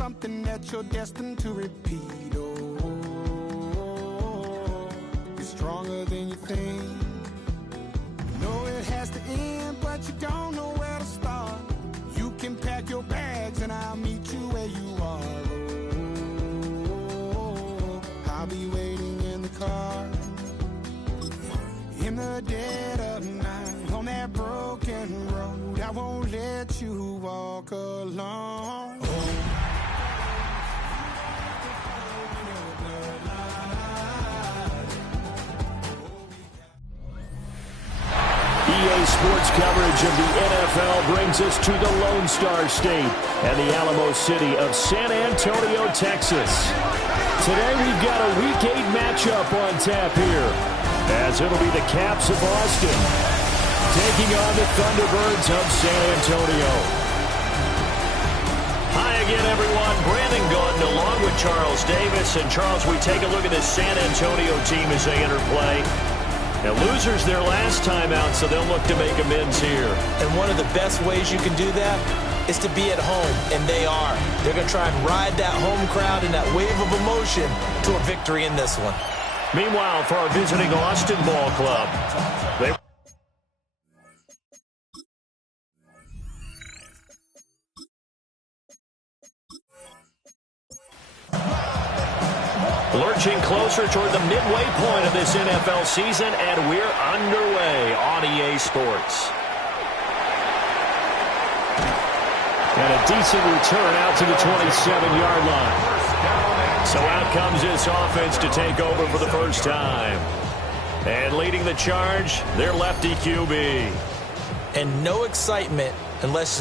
something that you're destined to repeat. Oh, you're stronger than you think. You know it has to end, but you don't know where to start. You can pack your bags and I'll meet you where you are. Oh, I'll be waiting in the car. In the dead of night, on that broken road, I won't let you walk alone. EA Sports coverage of the NFL brings us to the Lone Star State and the Alamo City of San Antonio, Texas. Today we've got a Week 8 matchup on tap here, as it'll be the Caps of Boston taking on the Thunderbirds of San Antonio. Hi again, everyone. Brandon Gordon along with Charles Davis. And Charles, we take a look at this San Antonio team as they enter play. Now, losers their last time out, so they'll look to make amends here. And one of the best ways you can do that is to be at home, and they are. They're going to try and ride that home crowd and that wave of emotion to a victory in this one. Meanwhile, for our visiting Austin Ball Club, they lurching closer toward the midway point of this NFL season, and we're underway on EA Sports. And a decent return out to the 27-yard line. So out comes this offense to take over for the first time. And leading the charge, their lefty QB. And no excitement unless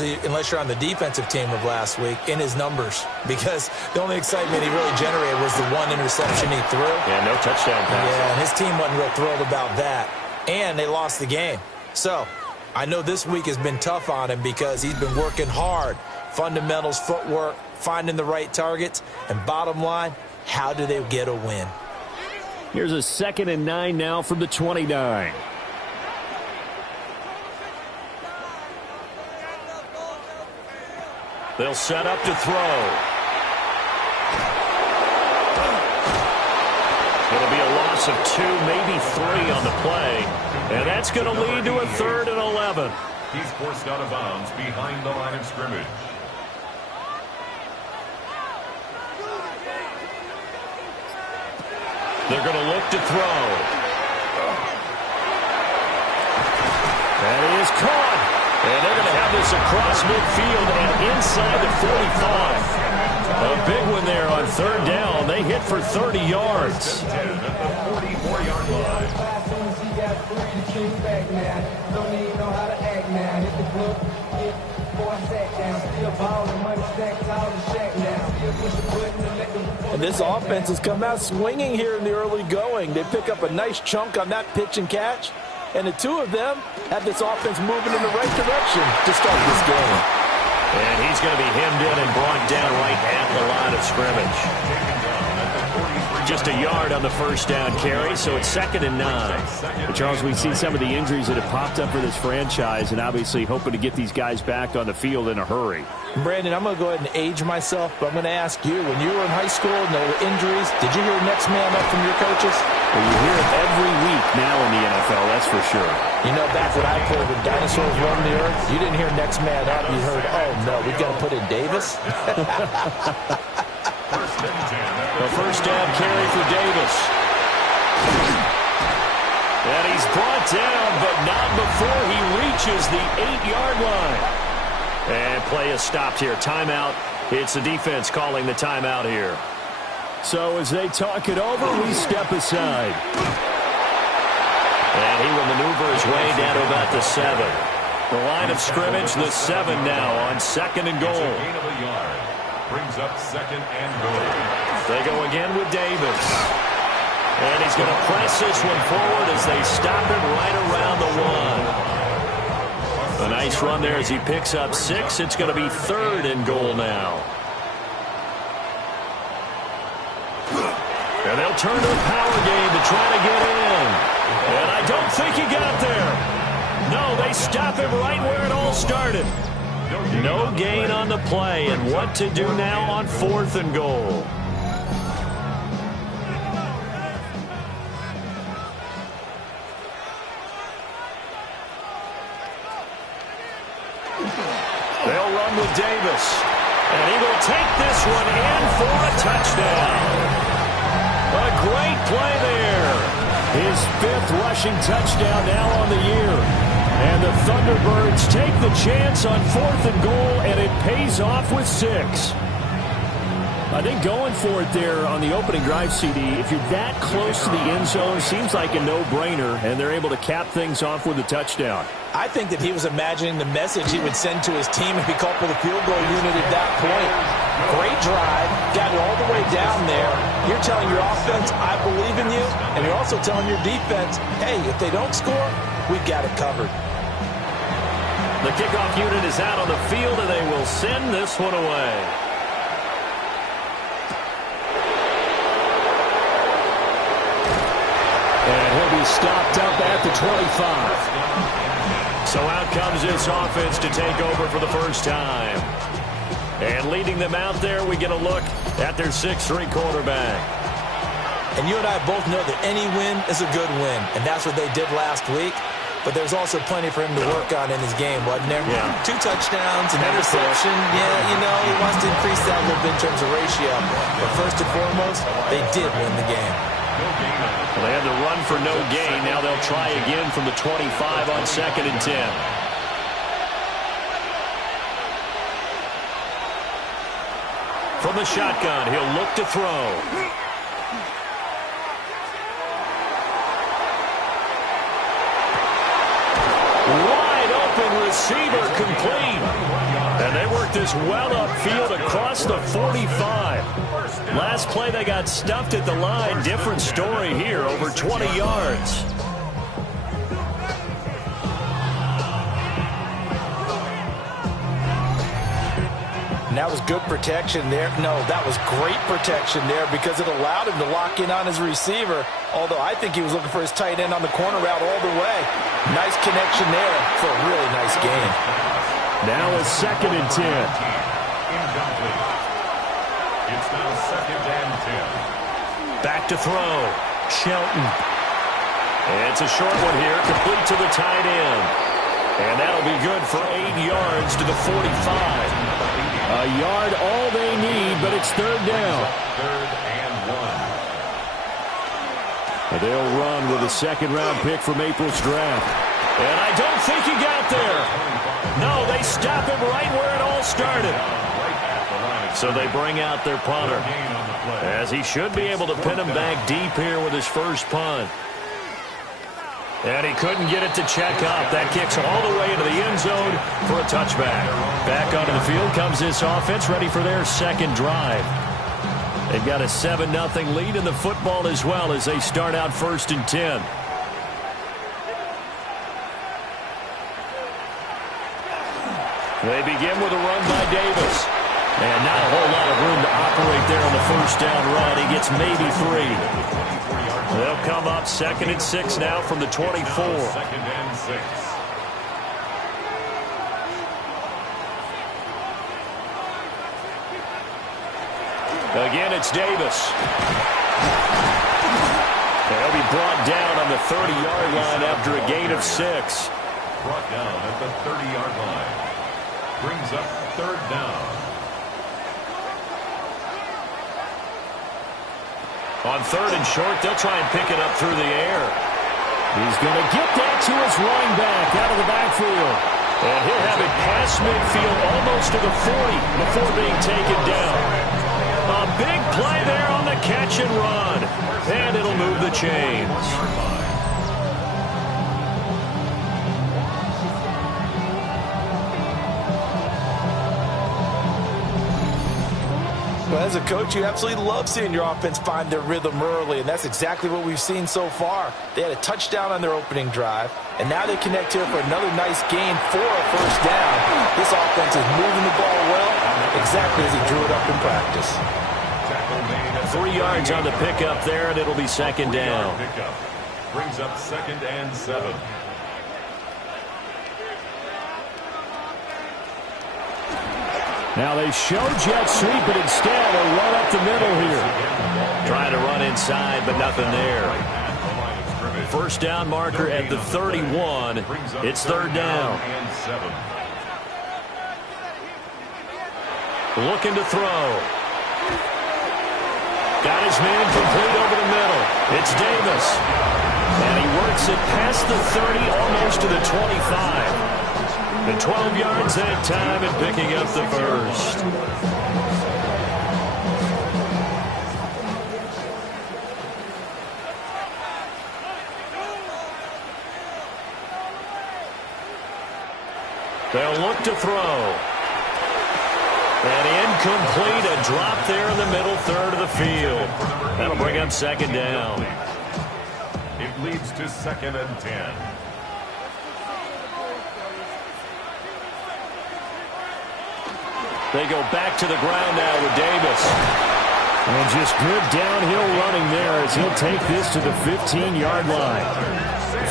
you're on the defensive team of last week in his numbers, because the only excitement he really generated was the one interception he threw. Yeah, no touchdown pass. Yeah, and his team wasn't real thrilled about that. And they lost the game. So I know this week has been tough on him because he's been working hard. Fundamentals, footwork, finding the right targets, and bottom line, how do they get a win? Here's a 2nd and 9 now from the 29. They'll set up to throw. It'll be a loss of 2, maybe 3 on the play. And that's going to lead to a 3rd and 11. He's forced out of bounds behind the line of scrimmage. They're going to look to throw. And he is caught. And they're going to have this across midfield and inside the 45. A big one there on 3rd down. They hit for 30 yards. And this offense has come out swinging here in the early going. They pick up a nice chunk on that pitch and catch. And the two of them have this offense moving in the right direction to start this game. And he's going to be hemmed in and brought down right at the line of scrimmage. Just a yard on the first down carry, so it's 2nd and 9. But Charles, we see some of the injuries that have popped up for this franchise, and obviously hoping to get these guys back on the field in a hurry. Brandon, I'm going to go ahead and age myself, but I'm going to ask you, when you were in high school and there were injuries, did you hear next man up from your coaches? Well, you hear it every week now in the NFL, that's for sure. You know, back when I played when dinosaurs roamed the earth, you didn't hear next man up. You heard, oh, no, we've got to put in Davis. The first down carry for Davis. And he's brought down, but not before he reaches the 8-yard line. And play is stopped here. Timeout. It's the defense calling the timeout here. So as they talk it over, we step aside. And he will maneuver his way down to about the 7. The line of scrimmage, the 7 now on 2nd and goal. Gain of a yard. Brings up 2nd and goal. They go again with Davis. And he's going to press this one forward as they stop him right around the 1. A nice run there as he picks up 6. It's going to be 3rd and goal now. And they'll turn to the power game to try to get in. And I don't think he got there. No, they stop him right where it all started. No gain on the play, and what to do now on 4th and goal. They'll run with Davis. And he will take this one in for a touchdown. A great play there. His 5th rushing touchdown now on the year. And the Thunderbirds take the chance on 4th and goal, and it pays off with 6. I think going for it there on the opening drive, CD, if you're that close to the end zone, seems like a no-brainer, and they're able to cap things off with a touchdown. I think that he was imagining the message he would send to his team if he called for the field goal unit at that point. Great drive, got it all the way down there. You're telling your offense, I believe in you, and you're also telling your defense, hey, if they don't score, we've got it covered. The kickoff unit is out on the field, and they will send this one away. And he'll be stopped up at the 25. So out comes this offense to take over for the first time. And leading them out there, we get a look at their 6'3" quarterback. And you and I both know that any win is a good win, and that's what they did last week. But there's also plenty for him to work on in his game, wasn't there? Yeah. 2 touchdowns, an interception. Yeah, you know, he wants to increase that a little bit in terms of ratio. But first and foremost, they did win the game. Well, they had to run for no gain. Now they'll try again from the 25 on 2nd and 10. From the shotgun, he'll look to throw. Wide open receiver complete. And they work this well upfield across the 45. Last play they got stuffed at the line. Different story here, over 20 yards. And that was good protection there. No, that was great protection there because it allowed him to lock in on his receiver. Although I think he was looking for his tight end on the corner route all the way. Nice connection there for a really nice gain. Now it's 2nd and 10. Incomplete. It's now 2nd and 10. Back to throw. Shelton. It's a short one here, complete to the tight end. And that'll be good for 8 yards to the 45. A yard all they need, but it's 3rd down. 3rd and 1. They'll run with a 2nd-round pick from April's draft. And I don't think he got there. No, they stop him right where it all started. So they bring out their punter, as he should be able to pin him back deep here with his first punt. And he couldn't get it to check up. That kicks all the way into the end zone for a touchback. Back onto the field comes this offense, ready for their 2nd drive. They've got a 7-0 lead in the football as well as they start out 1st and 10. They begin with a run by Davis. And not a whole lot of room to operate there on the 1st down run. He gets maybe 3. They'll come up 2nd and 6 now from the 24. 2nd and 6. Again, it's Davis. They'll be brought down on the 30-yard line after a gain of 6. Brought down at the 30-yard line. Brings up 3rd down. On 3rd and short, they'll try and pick it up through the air. He's going to get that to his running back out of the backfield. And he'll have it past midfield almost to the 40 before being taken down. A big play there on the catch and run. And it'll move the chains. Well, as a coach, you absolutely love seeing your offense find their rhythm early, and that's exactly what we've seen so far. They had a touchdown on their opening drive, and now they connect here for another nice gain for a 1st down. This offense is moving the ball well, exactly as he drew it up in practice. 3 yards on the pickup there, and it'll be 2nd down. Pickup. Brings up 2nd and 7. Now they show jet sweep, but instead a run up the middle here. Trying to run inside, but nothing there. First down marker at the 31. It's third down. Looking to throw. Got his man complete over the middle. It's Davis. And he works it past the 30, almost to the 25. The 12 yards that time and picking up the first. They'll look to throw. And incomplete, a drop there in the middle third of the field. That'll bring up second down. It leads to 2nd and 10. They go back to the ground now with Davis. And just good downhill running there as he'll take this to the 15-yard line.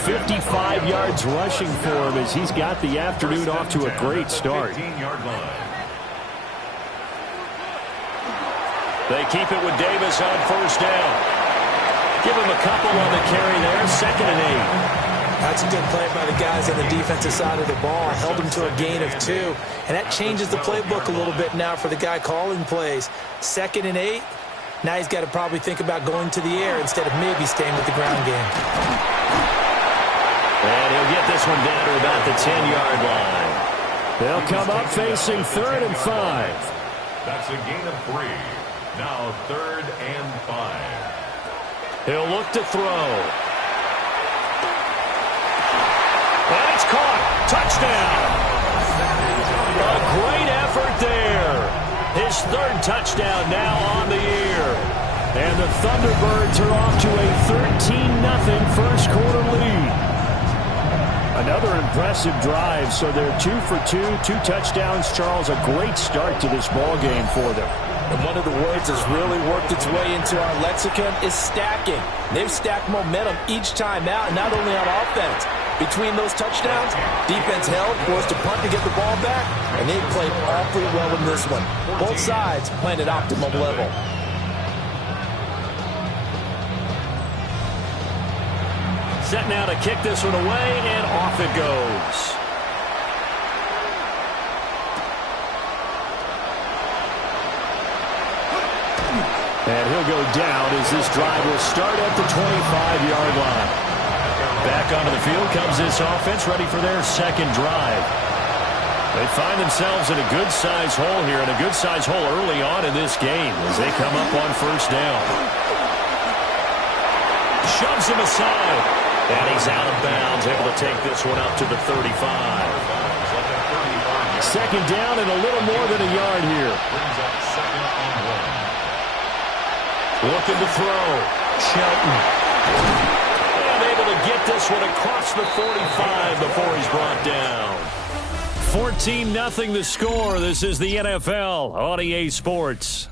55 yards rushing for him as he's got the afternoon off to a great start. 15-yard line. They keep it with Davis on first down. Give him a couple on the carry there. 2nd and 8. That's a good play by the guys on the defensive side of the ball. Held him to a gain of 2. And that changes the playbook a little bit now for the guy calling plays. 2nd and 8. Now he's got to probably think about going to the air instead of maybe staying with the ground game. And he'll get this one down to about the 10-yard line. They'll come up facing 3rd and 5. That's a gain of 3. Now 3rd and 5. He'll look to throw. And it's caught. Touchdown. A great effort there. His 3rd touchdown now on the year. And the Thunderbirds are off to a 13-0 first quarter lead. Another impressive drive, so they're 2 for 2, 2 touchdowns. Charles, a great start to this ball game for them. And one of the words that's really worked its way into our lexicon is stacking. They've stacked momentum each time out, and not only on offense. Between those touchdowns, defense held, forced to punt to get the ball back, and they played awfully well in this one. Both sides playing at optimum level. Set now to kick this one away, and off it goes. And he'll go down as this drive will start at the 25-yard line. Back onto the field comes this offense, ready for their second drive. They find themselves in a good-sized hole here, and a good-sized hole early on in this game as they come up on first down. Shoves him aside, and he's out of bounds, able to take this one up to the 35. Second down and a little more than a yard here. Brings up 2nd and 1. Looking to throw. Shelton. And able to get this one across the 45 before he's brought down. 14-0 the score. This is the NFL on EA Sports.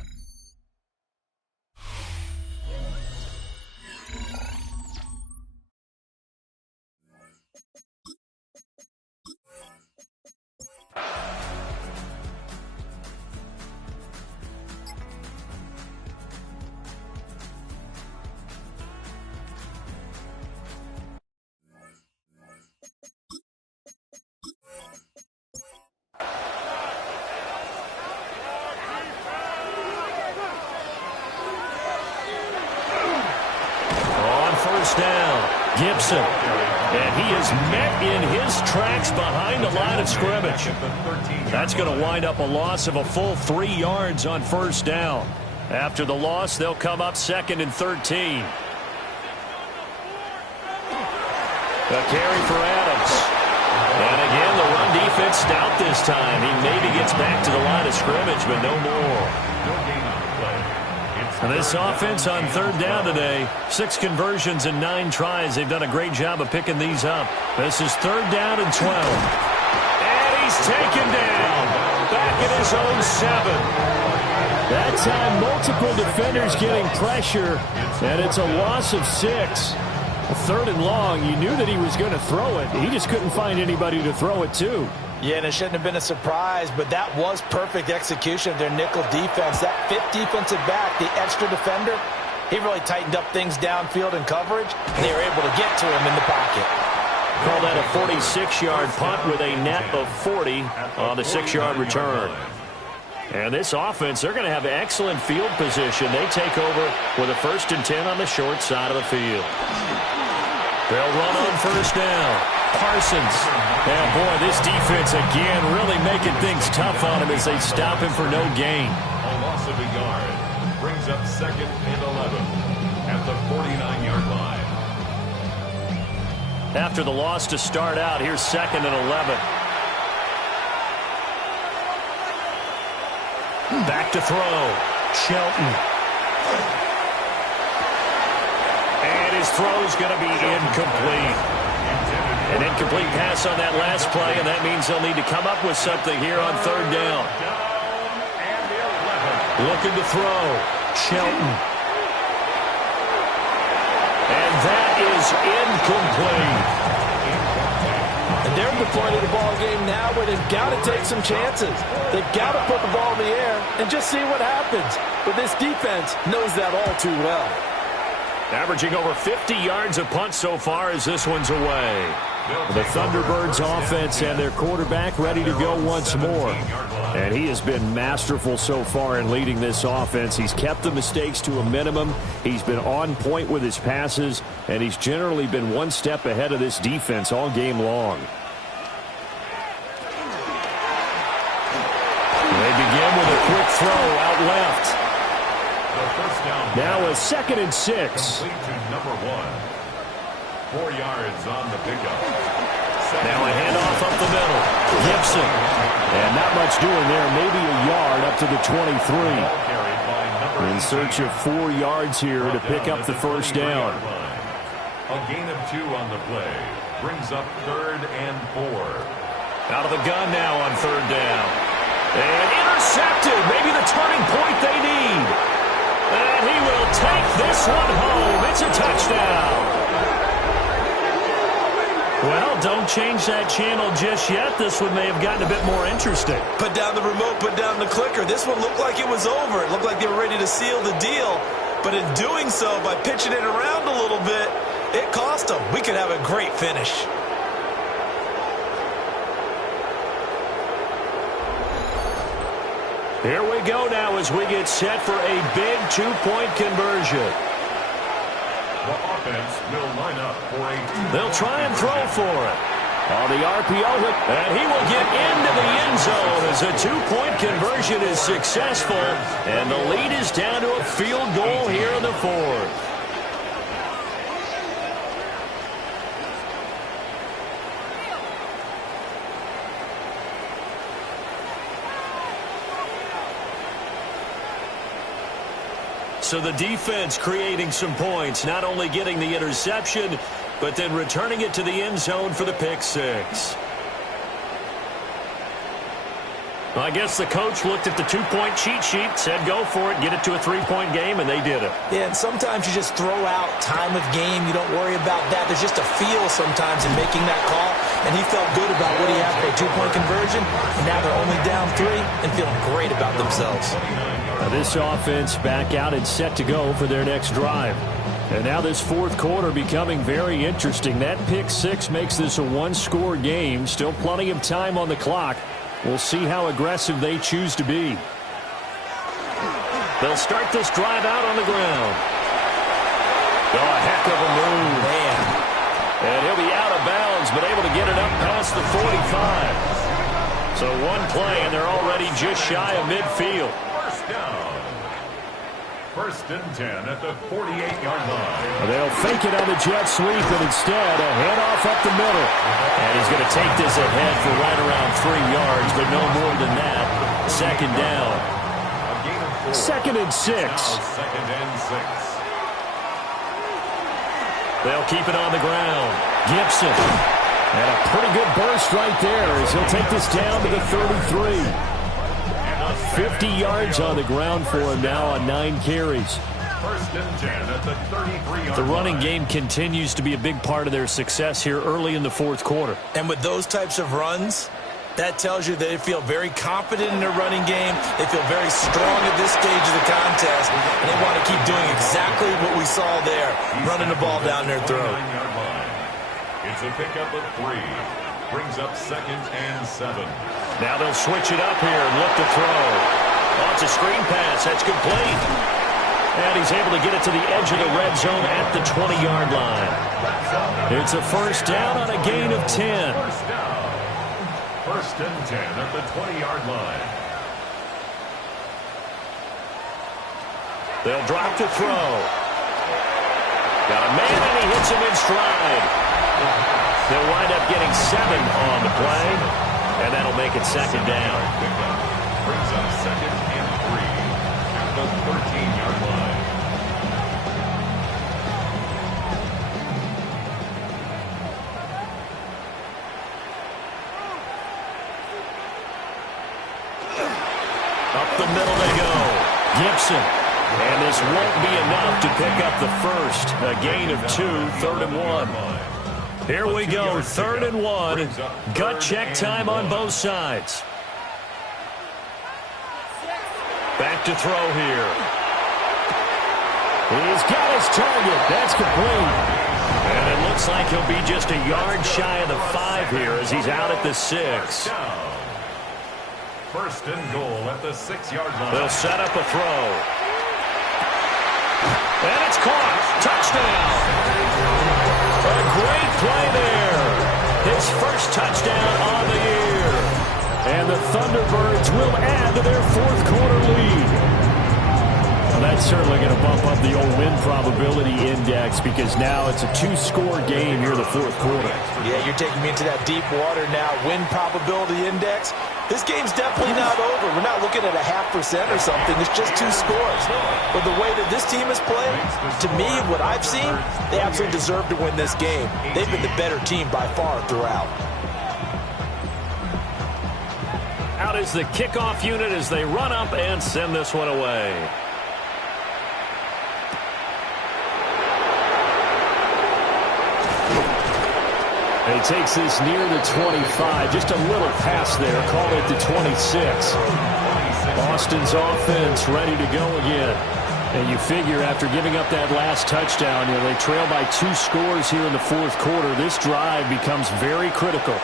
Down, Gibson, and he is met in his tracks behind the line of scrimmage. That's going to wind up a loss of a full 3 yards on first down. After the loss, they'll come up 2nd and 13. A carry for Adams. And again, the run defense stout this time. He maybe gets back to the line of scrimmage, but no more. And this offense on third down today, 6 conversions and 9 tries. They've done a great job of picking these up. This is 3rd down and 12. And he's taken down. Back at his own 7. That time, multiple defenders getting pressure, and it's a loss of 6. Third and long, you knew that he was going to throw it. He just couldn't find anybody to throw it to. Yeah, and it shouldn't have been a surprise, but that was perfect execution of their nickel defense. That fifth defensive back, the extra defender, he really tightened up things downfield in coverage, and they were able to get to him in the pocket. Call that a 46-yard punt with a net of 40 on the 6-yard return. And this offense, they're going to have excellent field position. They take over with a 1st and 10 on the short side of the field. They'll run on first down. Parsons. And boy, this defense again really making things tough on him as they stop him for no gain. A loss of a yard brings up 2nd and 11 at the 49-yard line. After the loss to start out, here's 2nd and 11. Back to throw. Shelton. And his throw's going to be incomplete. An incomplete pass on that last play, and that means they'll need to come up with something here on 3rd down. Looking to throw. Shelton. And that is incomplete. And they're at the point of the ball game now where they've got to take some chances. They've got to put the ball in the air and just see what happens. But this defense knows that all too well. Averaging over 50 yards a punt so far as this one's away. The Thunderbirds offense and their quarterback ready to go once more. And he has been masterful so far in leading this offense. He's kept the mistakes to a minimum. He's been on point with his passes, and he's generally been one step ahead of this defense all game long. They begin with a quick throw out left. Now a 2nd and 6. Complete to number 1. 4 yards on the pickup. Now a handoff up the middle. Gibson. And not much doing there. Maybe a yard up to the 23. In search of 4 yards here to pick up the 1st down. A gain of 2 on the play. Brings up 3rd and 4. Out of the gun now on 3rd down. And intercepted. Maybe the turning point they need. And he will take this one home. It's a touchdown. Well, don't change that channel just yet. This one may have gotten a bit more interesting. Put down the remote, put down the clicker. This one looked like it was over. It looked like they were ready to seal the deal. But in doing so, by pitching it around a little bit, it cost them. We could have a great finish. Here we go now as we get set for a big 2-point conversion. The offense will line up for a... They'll try and throw for it. On the RPO, and he will get into the end zone as a 2-point conversion is successful, and the lead is down to a field goal here in the 4th. So the defense creating some points, not only getting the interception, but then returning it to the end zone for the pick 6. Well, I guess the coach looked at the 2-point cheat sheet, said go for it, get it to a 3-point game, and they did it. Yeah, and sometimes you just throw out time of game. You don't worry about that. There's just a feel sometimes in making that call, and he felt good about what he had for a 2-point conversion, and now they're only down 3 and feeling great about themselves. Now this offense back out and set to go for their next drive. And now this 4th quarter becoming very interesting. That pick 6 makes this a 1-score game. Still plenty of time on the clock. We'll see how aggressive they choose to be. They'll start this drive out on the ground. Oh, a heck of a move. Man. And he'll be out of bounds, but able to get it up past the 45. So one play, and they're already just shy of midfield. Down. 1st and 10 at the 48-yard line. They'll fake it on the jet sweep, and instead a handoff up the middle. And he's going to take this ahead for right around 3 yards, but no more than that. 2nd down. A gain of 4. 2nd and 6. Now 2nd and 6. They'll keep it on the ground. Gibson. And a pretty good burst right there as he'll take this down to the 33. 50 yards on the ground for him now on 9 carries. First and 10 at the 33-yard The line. running game continues to be a big part of their success here early in the fourth quarter. And with those types of runs, that tells you they feel very confident in their running game. They feel very strong at this stage of the contest, and they want to keep doing exactly what we saw there, running the ball down their throat. It's a pickup of 3. Brings up second and 7. Now they'll switch it up here and look to throw. Oh, it's a screen pass. That's complete. And he's able to get it to the edge of the red zone at the 20-yard line. It's a first down on a gain of 10. First down. First and 10 at the 20-yard line. They'll drop to throw. Got a man, and he hits him in stride. They'll wind up getting 7 on the play, and that'll make it second down. Brings up second and 3 at the 13-yard line. Up the middle they go. Gibson. And this won't be enough to pick up the first. A gain of 2, 3rd and 1. Here we go, 3rd and 1. Gut check time on both sides. Back to throw here. He's got his target. That's complete. And it looks like he'll be just a yard shy of the 5 here as he's out at the 6. First and goal at the 6-yard line. They'll set up a throw. And it's caught. Touchdown. A great play there. His first touchdown on the year. And the Thunderbirds will add to their fourth quarter lead. Well, that's certainly going to bump up the old win probability index because now it's a 2-score game here in the fourth quarter. Yeah, you're taking me into that deep water now. Win probability index. This game's definitely not over. We're not looking at a 0.5% or something. It's just 2 scores. But the way that this team has played, to me, what I've seen, they absolutely deserve to win this game. They've been the better team by far throughout. Out is the kickoff unit as they run up and send this one away. He takes this near the 25. Just a little pass there. Call it the 26. Austin's offense ready to go again. And you figure after giving up that last touchdown, they trail by 2 scores here in the fourth quarter. This drive becomes very critical.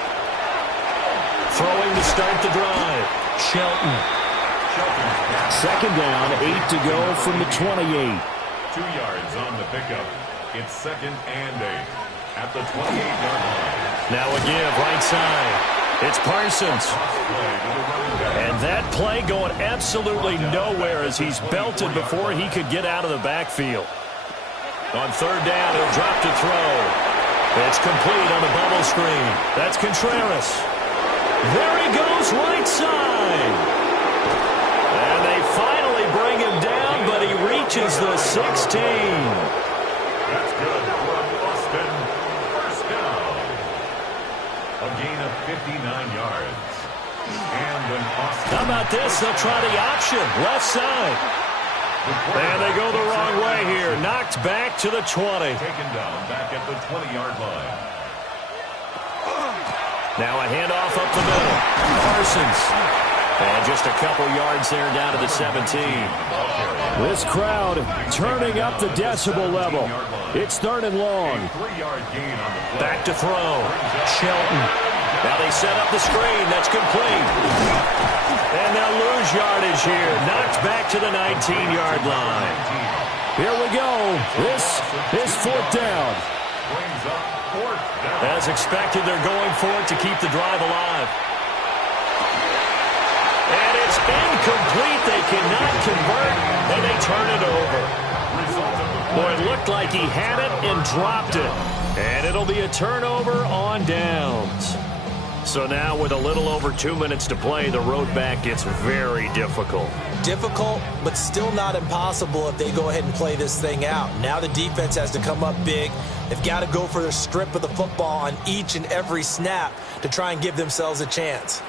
Throwing to start the drive. Shelton. Second down, 8 to go from the 28. 2 yards on the pickup. It's second and 8 at the 28-yard line. Now a give, right side. It's Parsons. And that play going absolutely nowhere as he's belted before he could get out of the backfield. On third down, he'll drop to throw. It's complete on the bubble screen. That's Contreras. There he goes, right side. And they finally bring him down, but he reaches the 16. That's good for Austin. First down. A gain of 59 yards. And when Austin... How about this? They'll try the option, left side. And they go the wrong way here. Knocked back to the 20. Taken down back at the 20-yard line. Now a handoff up the middle. Parsons. And just a couple yards there down to the 17. This crowd turning up the decibel level. It's 3rd and long. Back to throw. Shelton. Now they set up the screen. That's complete. And they'll lose yardage here. Knocked back to the 19-yard line. Here we go. This is 4th down. As expected, they're going for it to keep the drive alive. And it's incomplete. They cannot convert, and they turn it over. Boy, it looked like he had it and dropped it. And it'll be a turnover on downs. So now with a little over 2 minutes to play, the road back gets very difficult. Difficult, but still not impossible if they go ahead and play this thing out. Now the defense has to come up big. They've got to go for the strip of the football on each and every snap to try and give themselves a chance.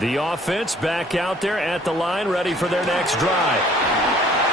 The offense back out there at the line, ready for their next drive.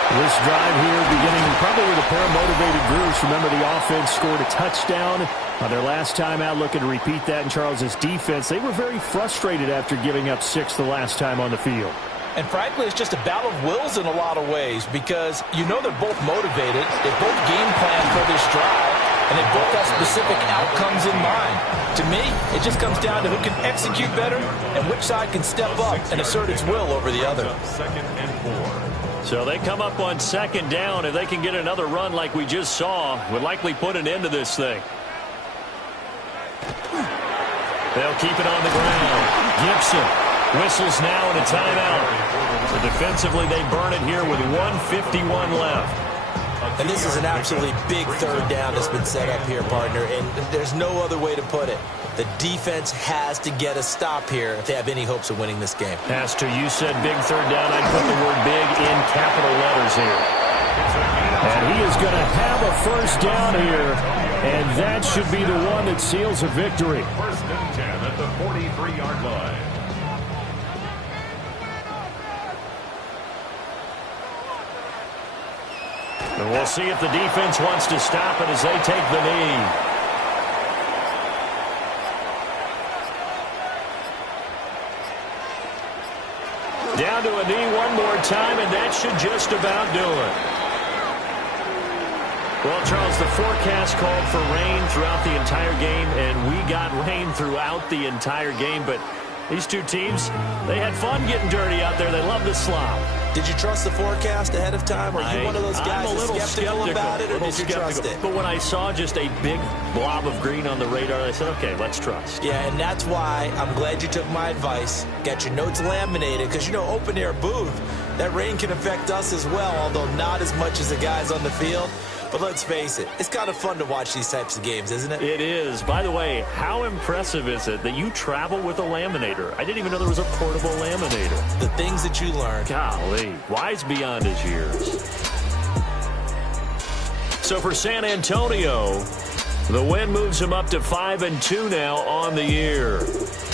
This drive here beginning probably with a pair of motivated groups. Remember, the offense scored a touchdown on their last time out, looking to repeat that in Charles' defense. They were very frustrated after giving up 6 the last time on the field. And frankly, it's just a battle of wills in a lot of ways because you know they're both motivated. They both game plan for this drive, and they both have specific outcomes in mind. To me, it just comes down to who can execute better and which side can step up and assert its will over the other. 2nd and 4. So they come up on 2nd down. If they can get another run like we just saw, would likely put an end to this thing. They'll keep it on the ground. Gibson whistles now in a timeout. So defensively, they burn it here with 1:51 left. And this is an absolutely big 3rd down that's been set up here, partner, and there's no other way to put it. The defense has to get a stop here if they have any hopes of winning this game. Pastor, you said big 3rd down. I'd put the word big in capital letters here. And he is going to have a 1st down here, and that should be the one that seals a victory. 1st and 10 at the 43-yard line. And we'll see if the defense wants to stop it as they take the knee. Down to a knee one more time, and that should just about do it. Well, Charles, the forecast called for rain throughout the entire game, and we got rain throughout the entire game. But these two teams, they had fun getting dirty out there. They love the slop. Did you trust the forecast ahead of time? Are you one of those guys that's skeptical about it, or did you trust it? But when I saw just a big blob of green on the radar, I said, okay, let's trust. Yeah, and that's why I'm glad you took my advice. Got your notes laminated, because, you know, open-air booth, that rain can affect us as well, although not as much as the guys on the field. But let's face it, it's kind of fun to watch these types of games, isn't it? It is. By the way, how impressive is it that you travel with a laminator? I didn't even know there was a portable laminator. The things that you learn. Golly, wise beyond his years. So for San Antonio, the win moves them up to 5-2 now on the year.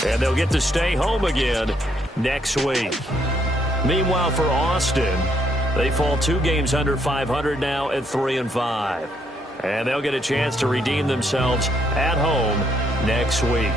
And they'll get to stay home again next week. Meanwhile, for Austin, they fall 2 games under 500 now at 3-5. And they'll get a chance to redeem themselves at home next week.